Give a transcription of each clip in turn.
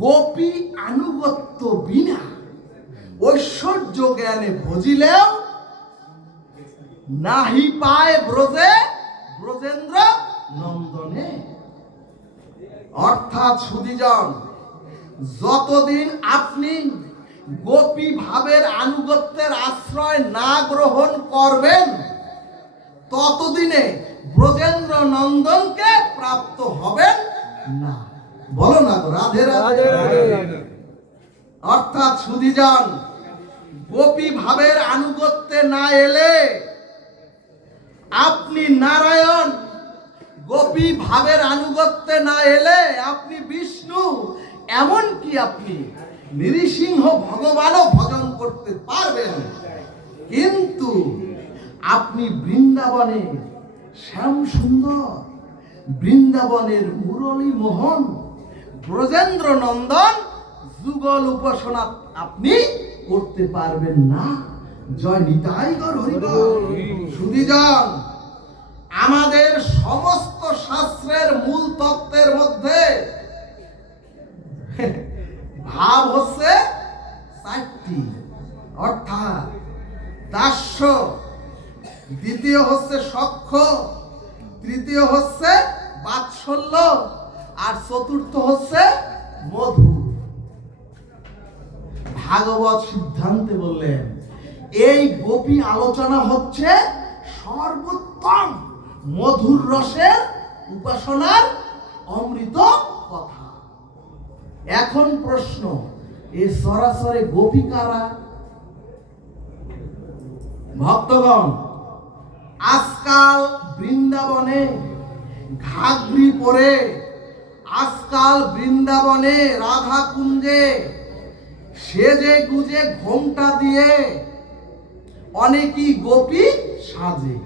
গোপী আনুগত্য বিনা ঐশ্বর্য জ্ঞানে ভজিলেও নাহি পায় ব্রজে ব্রজেন্দ্র নন্দনে। অর্থাৎ সুধীজন, যতদিন আপনি গোপী ভাবের আনুগত্যের আশ্রয় না গ্রহণ করবেন, ততদিনে ব্রজেন্দ্র নন্দনকে প্রাপ্ত হবেন না। বলো না রাধে রাধে। অর্থাৎ সুধীজন, গোপী ভাবের আনুগত্যে না এলে আপনি নারায়ণ, গোপী ভাবের আনুগত্যে না এলে আপনি বিষ্ণু, এমনকি আপনি নৃসিংহ ভগবানও ভজন করতে পারবেন। কিন্তু আপনি বৃন্দাবনে শ্যাম সুন্দর, বৃন্দাবনের মুরলী মোহন, ব্রজেন্দ্র নন্দন যুগল উপাসনা আপনি করতে পারবেন না। জয় নিতাই গৌর হরি বল। সুধীজন, আমাদের সমস্ত শাস্ত্রের মূল তত্ত্বের মধ্যে ভাব হচ্ছে চারটি। অর্থাৎ দাস্য, দ্বিতীয় হচ্ছে সখ্য, তৃতীয় হচ্ছে বাৎসল্য, আর চতুর্থ হচ্ছে মধু। ভাগবত সিদ্ধান্তে বললেন এই গোপী আলোচনা হচ্ছে সর্বোত্তম মধুর রসের উপাসনার অমৃত কথা। এখন প্রশ্ন, এই সরাসরি গোপী কারা? ভক্তগণ, আজকাল বৃন্দাবনে ঘাগরি পরে, আজকাল বৃন্দাবনে রাধা কুঞ্জে সেজে গুজে ঘোমটা দিয়ে অনেকেই গোপী সাজে।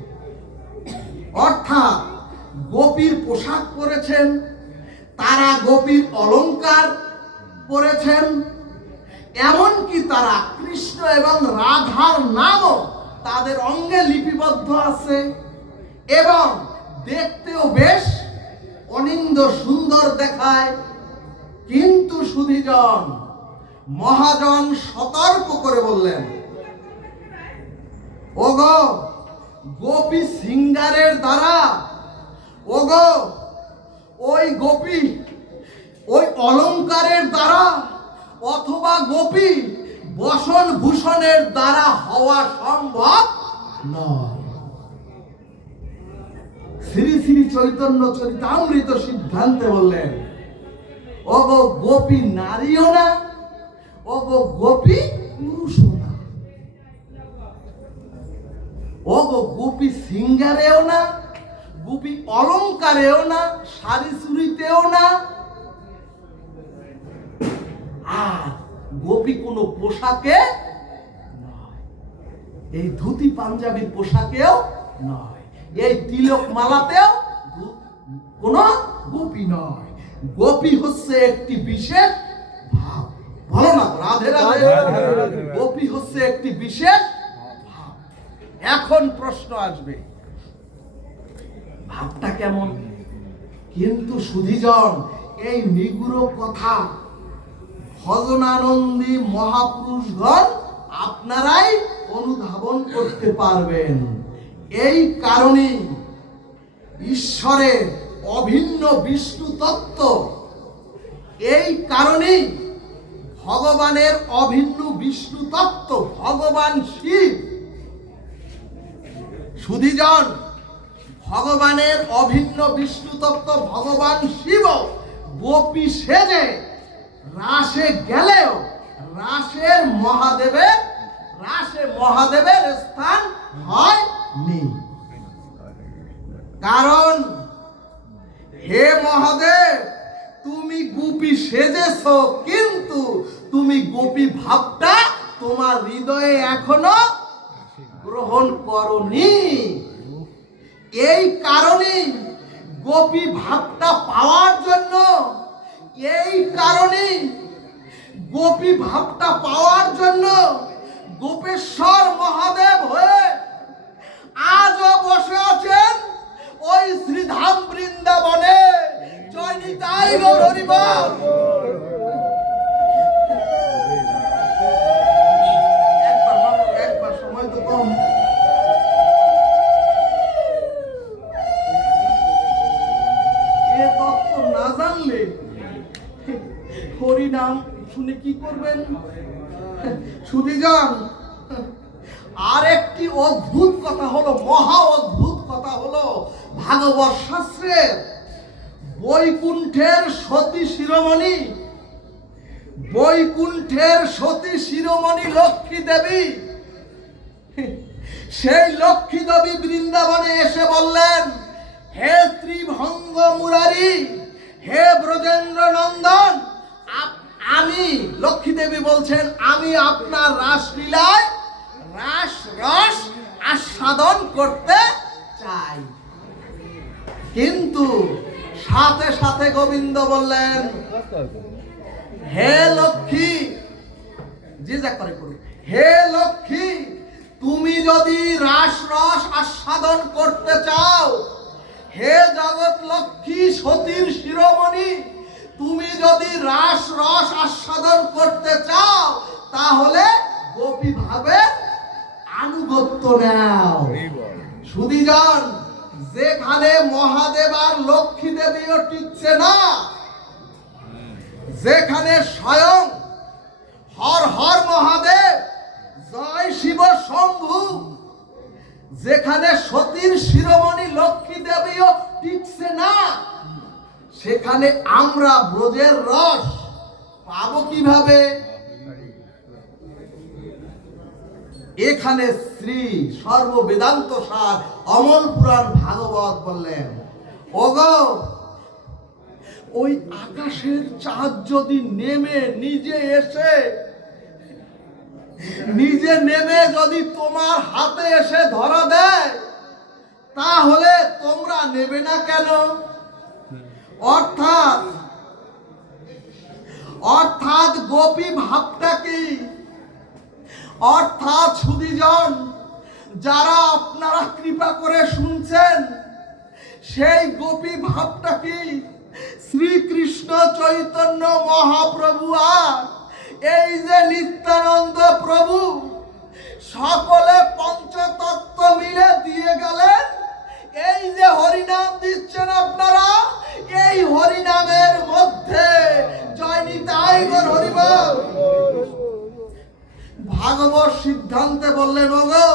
অর্থাৎ গোপীর পোশাক পরেছেন, তারা গোপীর অলংকার পরেছেন, এমনকি তারা কৃষ্ণ এবং রাধার নামও তাদের অঙ্গে লিপিবদ্ধ আছে এবং দেখতেও বেশ অনিন্দ সুন্দর দেখায়। কিন্তু সুধীজন, মহাজন সতর্ক করে বললেন, ওগো গোপী সিঙ্গারের দ্বারা, ওগো ওই গোপী ওই অলংকারের দ্বারা অথবা গোপী বসন ভূষণের দ্বারা হওয়া সম্ভব নয়। শ্রী শ্রী চৈতন্য চরিতামৃত সিদ্ধান্তে বললেন, ওগো গোপী নারীও না, ওগো গোপী পুরুষও না, ওগো গোপী সিঙ্গারেও না, গোপী অলংকারেও না, শাড়ি চুরিতেও না, আর গোপী কোনো পোশাকে নয়, এই ধুতি পাঞ্জাবির পোশাকেও নয়, এই তিলক মালাতেও কোনো গোপী নয়। গোপী হচ্ছে একটি বিশেষ ভাব। ভালো না রাধে রাধে। গোপী হচ্ছে একটি বিশেষ ভাব। এখন প্রশ্ন আসবে, ভাবটা কেমন? কিন্তু সুধীজন, এই নিগুড় কথা ভজনানন্দী মহাপুরুষগণ আপনারাই অনুধাবন করতে পারবেন। এই কারণে ঈশ্বরের অভিন্ন বিষ্ণু তত্ত্ব, এই কারণেই ভগবানের অভিন্ন বিষ্ণু তত্ত্ব ভগবান শিব। সুধীজন, ভগবানের অভিন্ন বিষ্ণু তত্ত্ব ভগবান শিব গোপী সেজে রাসে গেলেও রাসে মহাদেবের স্থান হয়নি। কারণ হে মহাদেব, তুমি গোপী সেজেছ, কিন্তু তুমি গোপী ভাবটা তোমার হৃদয়ে এখনো গ্রহণ করনি। এই কারণে গোপী ভাবটা পাওয়ার জন্য, এই কারণে গোপী ভাবটা পাওয়ার জন্য গোপেশ্বর মহাদেব হয়ে আজও বসে আছেন ওই শ্রীধাম বৃন্দাবনে। জয় নিতাই গৌর হরি বল। শুনলে? হরি নাম শুনে কি করবেন? সুধীজন, আর একটি অদ্ভুত কথা হলো, মহা অদ্ভুত কথা হলো, ভাগবত শাস্ত্রের বৈকুণ্ঠের সতী শিরোমণি, বৈকুণ্ঠের সতী শিরোমণি লক্ষ্মী দেবী, সেই লক্ষ্মী দেবী বৃন্দাবনে এসে বললেন, হে ত্রিভঙ্গ মুরারি, হে ব্রজেন্দ্র নন্দন, আমি লক্ষ্মী দেবী বলছেন, আমি আপনার রাসলীলায় রাস রস আস্বাদন করতে চাই। কিন্তু সাথে সাথে গোবিন্দ বললেন, হে লক্ষ্মী, যে যা করে করুন, হে লক্ষ্মী, তুমি যদি রাস রস আস্বাদন করতে চাও, হে জগৎ লক্ষ্মী সতীর শিরোমণি, তুমি যদি রাস রস আস্বাদন করতে চাও, তাহলে গোপী ভাবে আনুগত্য নাও। সুধীজন, যেখানে মহাদেব আর লক্ষ্মী দেবীও টিকছে না, যেখানে স্বয়ং হর হর মহাদেব, জয় শিব শম্ভু, যেখানে সতীর শিরোমণি লক্ষ্মী দেবীও টিকছে না, সেখানে আমরা ব্রজের রস পাবো কিভাবে? এখানে শ্রী সর্ববেদান্ত সার অমল পুরাণ ভাগবত বললেন, ওগো, ওই আকাশের চাঁদ যদি নেমে নিজে নেমে যদি তোমার হাতে এসে ধরা দেয়, তাহলে তোমরা নেবে না কেন? অর্থাৎ গোপী ভাবটা কি? অর্থাৎ সুধীজন, যারা আপনারা কৃপা করে শুনছেন, সেই গোপী ভাবটা কি? শ্রীকৃষ্ণ চৈতন্য মহাপ্রভু আর এই যে নিত্যানন্দ প্রভু, সকলে পঞ্চতত্ত্ব মিলে দিয়ে গেলেন। এই যে হরিনাম দিচ্ছেন আপনারা, এই হরিনামের মধ্যে জয় নিতাই গৌর হরিবল। ভাগবত সিদ্ধান্তে বললেন, ওগো,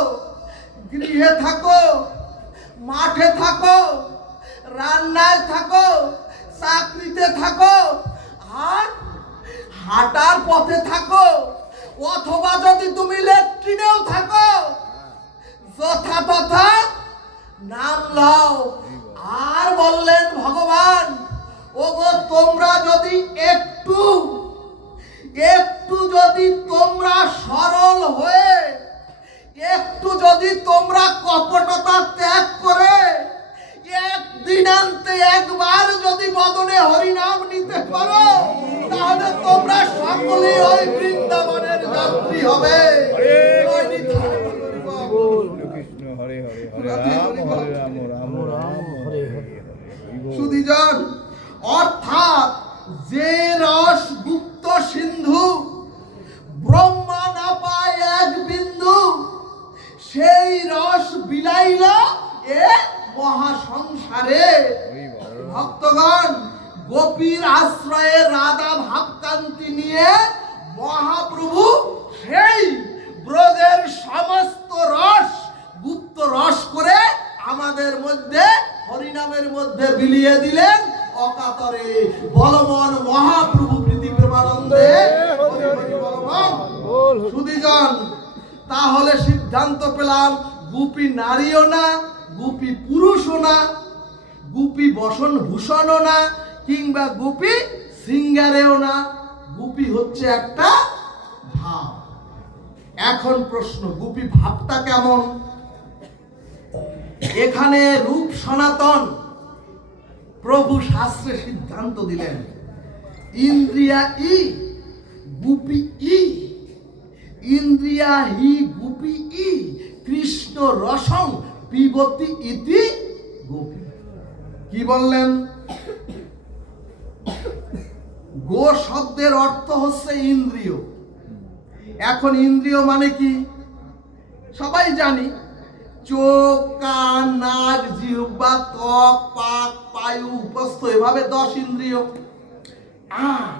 গৃহে থাকো, মাঠে থাকো, রান্নায় থাকো, চাকরিতে থাকো, আর হাঁটার পথে থাকো, অথবা যদি তুমি ল্যাট্রিনেও থাকো, যথাতথা নাম লও। আর বললেন ভগবান, ওগো, তোমরা যদি একটু যদি তোমরা সরল হয়ে, একটু যদি তোমরা কপটতা ত্যাগ করে, একদিনান্তে একবার যদি বদনে হরিনাম নিতে পারো, তাহলে তোমরা সকলেই ওই বৃন্দাবনের যাত্রী হবে। সুধীজন, অর্থাৎ যে রস গুপ্ত সিন্ধু ব্রহ্মা না পায় এক বিন্দু, সেই রস বিলাইল এ মহাসংসারে। ভক্তগণ, গোপীর আশ্রয়ে রাধা ভাবকান্তি নিয়ে মহাপ্রভু সেই ব্রজের সমস্ত রস গুপ্ত রস করে আমাদের মধ্যে হরিনামের মধ্যে বিলিয়ে দিলেন অকাতরে। বলমন মহাপ্রভু প্রীতি প্রেমানন্দে। সুধীজন, তাহলে সিদ্ধান্ত পেলাম, গোপী নারীও না, গোপী পুরুষও না, গোপী বসন ভূষণও না, কিংবা গোপী সিঙ্গারেও না, গোপী হচ্ছে একটা ভাব। এখন প্রশ্ন, গোপী ভাবটা কেমন? এখানে রূপ সনাতন প্রভু শাস্ত্রে সিদ্ধান্ত দিলেন, ইন্দ্রিয়া ই গোপী ই, ইন্দ্রিয়া হি গোপী ই, কৃষ্ণ রসং পিবতি ইতি গোপী। কি বললেন? গো শব্দের অর্থ হচ্ছে ইন্দ্রিয়। এখন ইন্দ্রিয় মানে কি সবাই জানি, চোখ, কান, নাক, জিহ্বা, ত্বক, পাক, পায়ু, উপস্থ, এভাবে 10 ইন্দ্রিয়। আর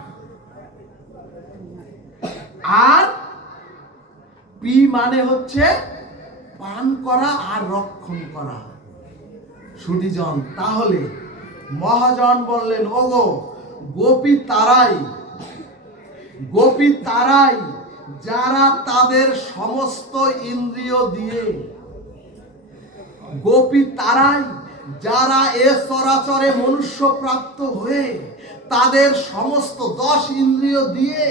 আর পি মানে হচ্ছে পান করা আর রক্ষণ করা। সুধীজন, তাহলে মহাজন বললেন, ওগো গোপী তারাই যারা তাদের সমস্ত ইন্দ্রিয় দিয়ে, গোপী তারাই যারা এ চরাচরে মনুষ্য প্রাপ্ত হয়ে তাদের সমস্ত 10 ইন্দ্রিয় দিয়ে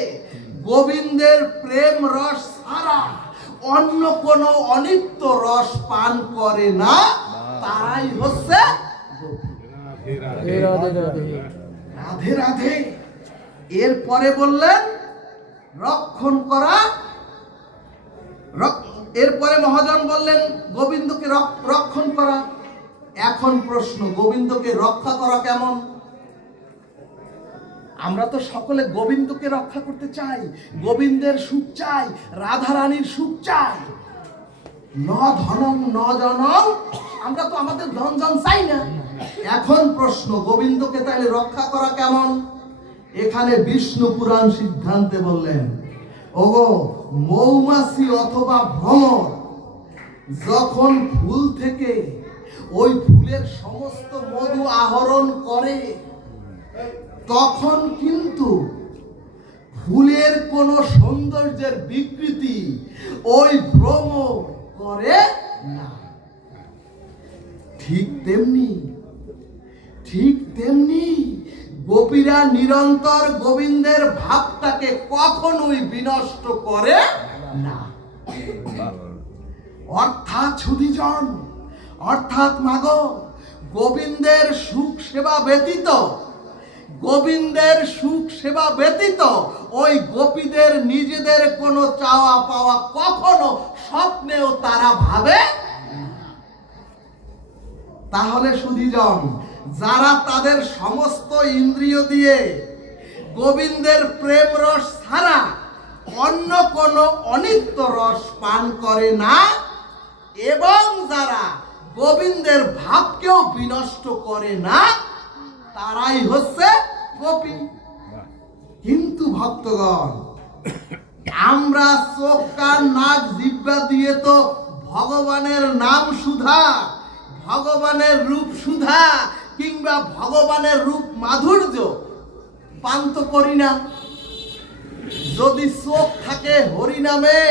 গোবিন্দের প্রেম রস ছাড়া অন্য কোনো অনিত্য রস পান করে না, তারাই হচ্ছে রাধে রাধে। এরপরে বললেন রক্ষণ করা। এরপরে মহাজন বললেন গোবিন্দকে রক্ষণ করা। এখন প্রশ্ন, গোবিন্দকে রক্ষা করা কেমন? আমরা তো সকলে গোবিন্দকে রক্ষা করতে চাই, গোবিন্দের সুখ চাই, রাধা রানীর সুখ চাই। ন ধনম ন জনম, আমরা তো আমাদের ধন জন চাই না। এখন প্রশ্ন, গোবিন্দকে তাহলে রক্ষা করা কেমন? এখানে বিষ্ণু পুরাণ সিদ্ধান্তে বললেন, ওগো মৌমাছি অথবা ভ্রমর যখন ফুল থেকে ওই ফুলের সমস্ত মধু আহরণ করে, তখন কিন্তু ফুলের কোন সৌন্দর্যের বিকৃতি ওই ভ্রমর করে না। ঠিক তেমনি গোপীরা নিরন্তর গোবিন্দের ভাবটাকে কখনোই বিনষ্ট করে না। অর্থাৎ সুধীজন, অর্থাৎ মাগো, গোবিন্দের সুখ সেবা ব্যতীত ওই গোপীদের নিজেদের কোনো চাওয়া পাওয়া কখনো স্বপ্নেও তারা ভাবে। তাহলে সুধীজন, যারা তাদের সমস্ত ইন্দ্রিয় দিয়ে গোবিন্দের প্রেম রস ছাড়া অন্য কোনো অনিত্য রস পান করে না, এবং যারা গোবিন্দের ভাবকেও বিনষ্ট করে না, তারাই হচ্ছে গোপী। কিন্তু ভক্তগণ, আমরা চোখ কান নাক জিহ্বা দিয়ে তো ভগবানের নাম সুধা, ভগবানের রূপ সুধা কিংবা ভগবানের রূপ মাধুর্য পান তো করি না। যদি চোখ থাকে হরিনামে,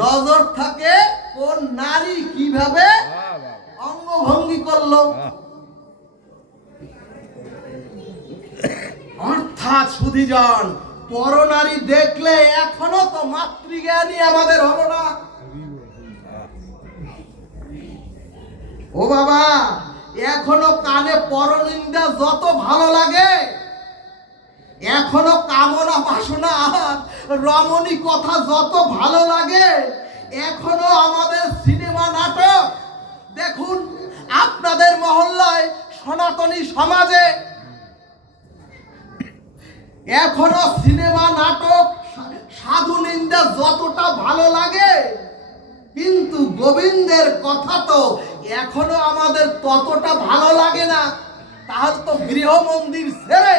নজর থাকে কোন নারী কিভাবে অঙ্গভঙ্গি করলো, অর্থাৎ সুধীজন, পরনারী দেখলে এখনো তো মাতৃজ্ঞানী আমাদের হলো না। ও বাবা, এখনো কানে পরনিন্দা যত ভালো লাগে, এখনো কামনা বাসনা আর রমণী কথা যত ভালো লাগে, এখনো আমাদের সিনেমা নাটক দেখুন, আপনাদের মহল্লায় সনাতনী সমাজে এখনো সিনেমা নাটক সাধু নিন্দা যতটা ভালো লাগে, কিন্তু গোবিন্দের কথা তো এখনো আমাদের ততটা ভালো লাগে না। তাহলে তো গৃহ মন্দির ছেড়ে,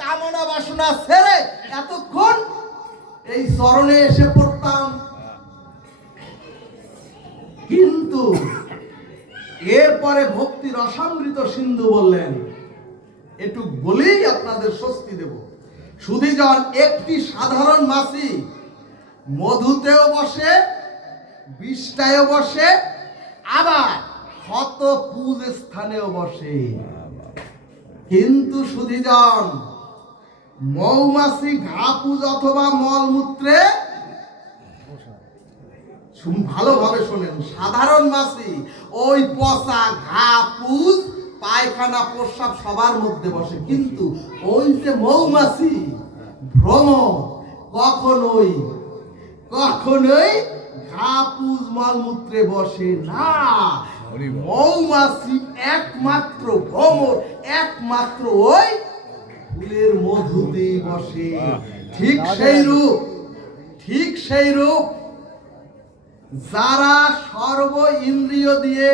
কামনা বাসনা ছেড়ে এতক্ষণ এই চরণে এসে পড়তাম। কিন্তু এরপরে ভক্তি রসামৃত সিন্ধু বললেন, একটু বলেই আপনাদের স্বস্তি দেব। সুধীজন, একটি সাধারণ মাছি মধুতেও বসে, বিষটায়ও বসে, আবার ক্ষত পুজ স্থানেও বসে। কিন্তু সুধীজন, মৌমাছি ঘা পুজ অথবা মলমূত্রে, ভালোভাবে শোনেন, সাধারণ মাছি ওই পচা ঘা পুজ পায়খানা প্রস্রাব সবার মধ্যে বসে, কিন্তু ওই যে মৌমাছি ভ্রমর কখনোই ঘা পুজ মলমূত্রে বসে না। মৌমাছি একমাত্র ভ্রমর, একমাত্র ওই ফুলের মধুতে বসে। ঠিক সেই রূপ যারা সর্ব ইন্দ্রিয় দিয়ে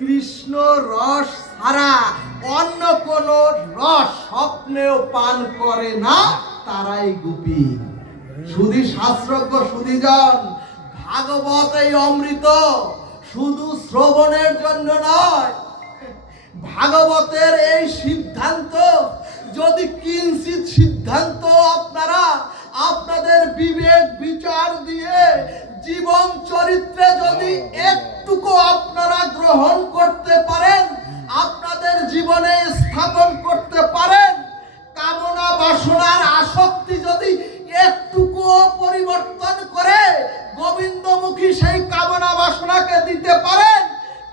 কৃষ্ণ রস ছাড়া অন্য কোন রস স্বপ্নেও পান করে না, তারাই গোপী। শুধু শাস্ত্রজ্ঞ সুধীজন, ভাগবত এই অমৃত শুধু শ্রবণের জন্য নয়, ভাগবতের এই সিদ্ধান্ত যদি কিঞ্চিত সিদ্ধান্ত আপনারা আপনাদের বিবেক বিচার দিয়ে জীবন চরিত্রে যদি একটুকু আপনারা গ্রহণ করতে পারেন, আপনাদের জীবনে স্থাপন করতে পারেন, কামনা বাসনার আসক্তি যদি একটুকু পরিবর্তন করে গোবিন্দমুখী সেই কামনা বাসনাকে দিতে পারেন,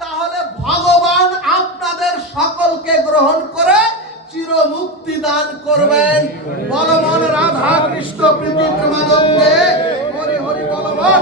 তাহলে ভগবান আপনাদের সকলকে গ্রহণ করে চিরমুক্তি দান করবেন। বলবান রাধা কৃষ্ণ প্রীতি প্রেমানন্দে হরি হরি বলবান।